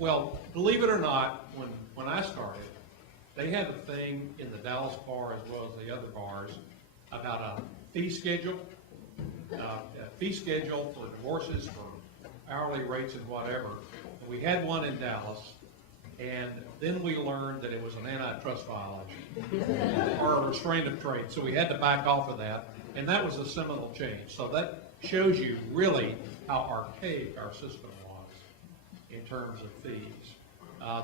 Well, believe it or not, when I started, they had a thing in the Dallas bar as well as the other bars about a fee schedule, for divorces, for hourly rates and whatever. We had one in Dallas, and then we learned that it was an antitrust violation or a restraint of trade, so we had to back off of that, and that was a seminal change. So that shows you really how archaic our system was in terms of fees.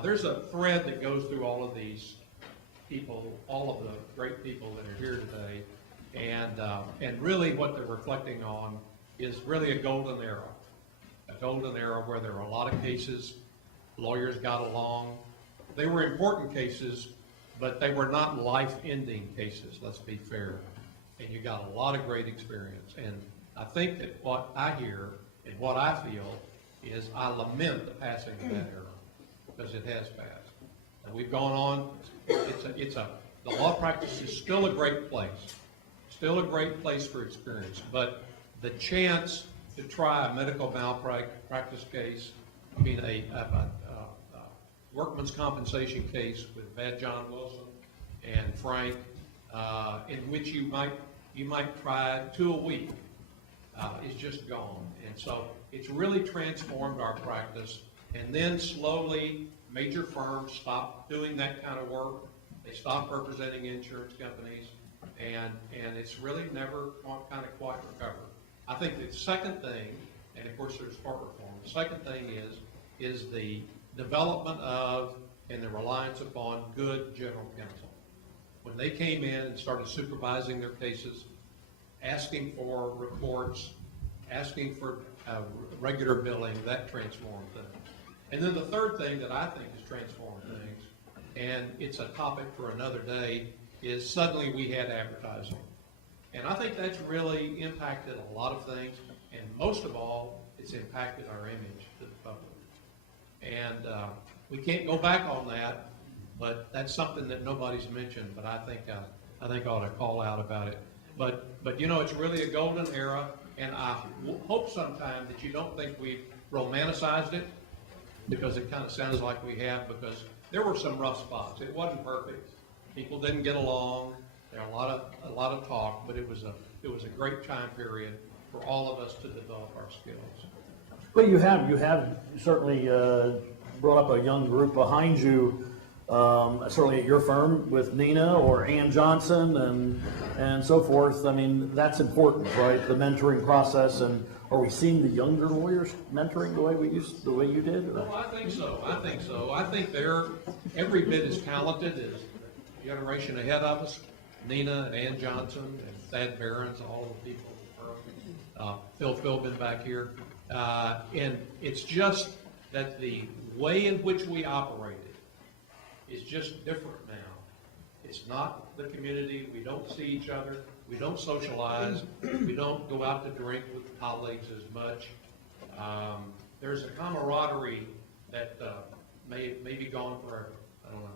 There's a thread that goes through all of these people, all of the great people that are here today, and really what they're reflecting on is really a golden era where there were a lot of cases, lawyers got along. They were important cases, but they were not life-ending cases, let's be fair. And you got a lot of great experience. And I think that what I hear and what I feel is I lament the passing of that era, because it has passed. And we've gone on, the law practice is still a great place for experience, but the chance to try a medical malpractice case, a workman's compensation case with Bad John Wilson and Frank, in which you might try 2 a week, is just gone. And so it's really transformed our practice. And then slowly, major firms stopped doing that kind of work. They stopped representing insurance companies, and it's really never kind of quite recovered. I think the second thing, and of course there's tort reform, the second thing is the development of and the reliance upon good general counsel. When they came in and started supervising their cases, asking for reports, asking for regular billing, that transformed things. And then the third thing that I think has transformed things, and it's a topic for another day, is suddenly we had advertising. And I think that's really impacted a lot of things, and most of all, it's impacted our image to the public. And we can't go back on that, but that's something that nobody's mentioned, but I think I ought to call out about it. But you know, it's really a golden era, and I hope sometime that you don't think we've romanticized it, because it kind of sounds like we have, because there were some rough spots. It wasn't perfect. People didn't get along. There were a lot of talk, but it was a great time period for all of us to develop our skills. Well, you have certainly brought up a young group behind you, certainly at your firm with Nina or Ann Johnson and so forth. I mean, that's important, right? The mentoring process. And are we seeing the younger lawyers mentoring the way you did? Well, I think so. I think they're every bit as talented as the generation ahead of us. Nina and Ann Johnson and Thad Barron's, all of the people in the firm. Phil Philbin back here. And it's just that the way in which we operated is just different now. It's not the community. We don't see each other. We don't socialize. We don't go out to drink with colleagues as much. There's a camaraderie that may be gone forever. I don't know.